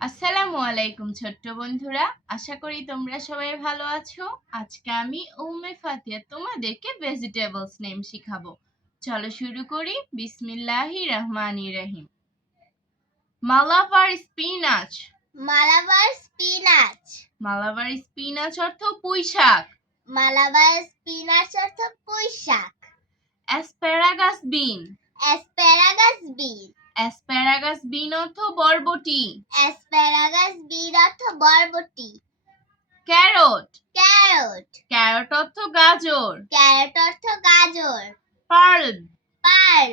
আসসালামু আলাইকুম ছোট্ট বন্ধুরা, আশা করি তোমরা সবাই ভালো আছো। আজকে আমি উম্মে ফাতিয়া তোমাদেরকে ভেজিটেবলস নেম শিখাবো। চলো শুরু করি। বিসমিল্লাহির রহমানির রহিম। Malabar spinach. Malabar spinach. Malabar spinach অর্থ পুঁই শাক। মালাবার স্পিনাচ অর্থ পুঁই শাক। Asparagus bean. Asparagus bean. Asparagus bean অর্থ বরবটি। অ্যাসপ্যারাগাস বিন অর্থ বরবটি। ক্যারট। ক্যারট। ক্যারট অর্থ গাজর। ক্যারট অর্থ গাজর। পার্ল। পার্ল।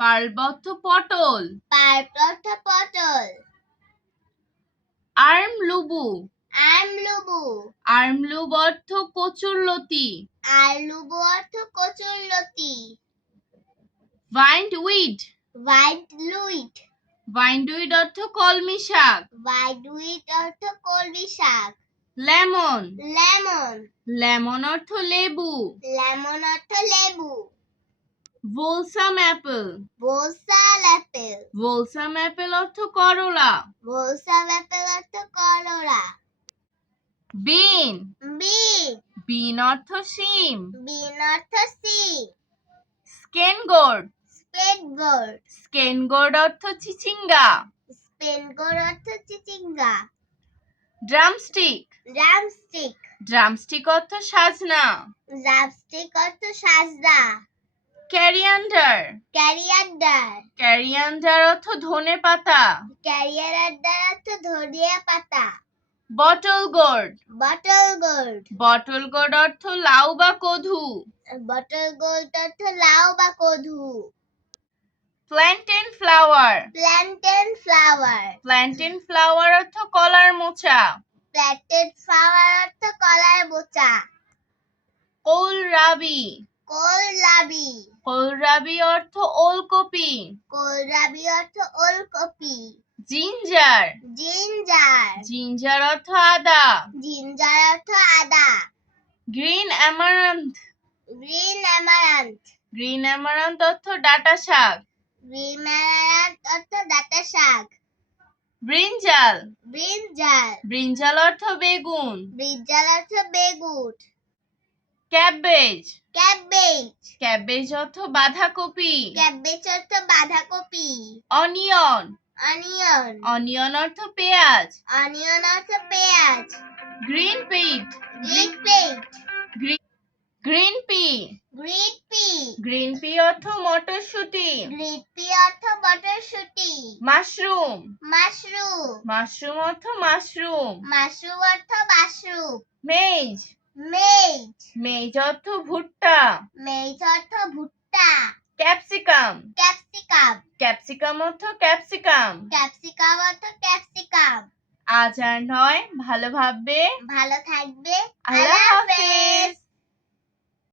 পার্ল অর্থ পটল। পার্ল অর্থ পটল। আর্মলুবু। আর্মলুবু। আর্মলুব অর্থ কচুরলতি। আর্মলুবু অর্থ কচুরলতি। ভাইন্ডউইড। ভাইন্ডউইড। ভাইন্ডউইড অর্থ কলমি শাক। ভাইন্ডউইড অর্থ কলমি শাক। লেমন। লেমন। লেমন অর্থ লেবু। লেমন অর্থ লেবু। বোলসাম অ্যাপেল। বোলসাম অ্যাপেল। বোলসাম অ্যাপেল অর্থ করলা। বোলসাম অ্যাপেল অর্থ করলা। বিন। বিন। বিন অর্থ শিম। বিন অর্থ সিম। স্কেনগোর্ড। স্পেনগোর্ড। স্কেনগোর্ড অর্থ চিচিঙ্গা। স্পেনগোর্ড অর্থ চিচিঙ্গা। ড্রামস্টিক। ড্রামস্টিক। ড্রামস্টিক অর্থ সাজনা। ড্রামস্টিক অর্থ সাজনা। ক্যারিয়ান্ডার। ক্যারিয়ান্ডার। ক্যারিয়ান্ডার অর্থ ধনেপাতা। ক্যারিয়ান্ডার অর্থ ধনিয়া পাতা। Bottle gourd. Bottle gold. Bottle gourd অর্থ লাউ বা কদু। বটল গোল্ড অর্থ লাউ বা কদু। Plantain flower. Plantain flower. Plantain flower অর্থ কলার মোচা। প্ল্যান্টেন ফ্লাওয়ার অর্থ কলার মোচা। কোলরাবি। কোলরাবি। কোলরাবি অর্থ ওলকপি। কোলরাবি অর্থ ওলকপি। জিঞ্জার। জিঞ্জার। জিঞ্জার অর্থ আদা। জিঞ্জার অর্থ আদা। Green amaranth. Green amaranth. Green amaranth অর্থ ডাঁটা শাক। গ্রিন অ্যামারান্থ অর্থ ডাঁটা শাক। ব্রিঞ্জাল। ব্রিঞ্জাল। ব্রিঞ্জাল অর্থ বেগুন। ব্রিঞ্জাল অর্থ বেগুন। ক্যাবেজ। ক্যাবেজ। ক্যাবেজ অর্থ বাঁধাকপি। ক্যাবেজ অর্থ বাঁধাকপি। অনিয়ন। অনিয়ন। অনিয়ন অর্থ পেঁয়াজ। অনিয়ন অর্থ পেঁয়াজ। Green pit. Green pit. Green pea. Green pea. Green pea অর্থ মটরশুঁটি। গ্রিন পি অর্থ মটরশুঁটি। মাশরুম। মাশরুম। মাশরুম অর্থ মাশরুম। মাশরুম অর্থ মাশরুম। মেজ। মেজ। মেজ অর্থ ভুট্টা। মেজ অর্থ ভুট্টা। ক্যাপসিকাম। ক্যাপসিকাম। ক্যাপসিকাম অর্থ ক্যাপসিকাম। ক্যাপসিকাম অর্থ ক্যাপসিকাম। আজ আর নয়, ভালো ভাববে, ভালো থাকবে। আল্লাহ হাফেজ।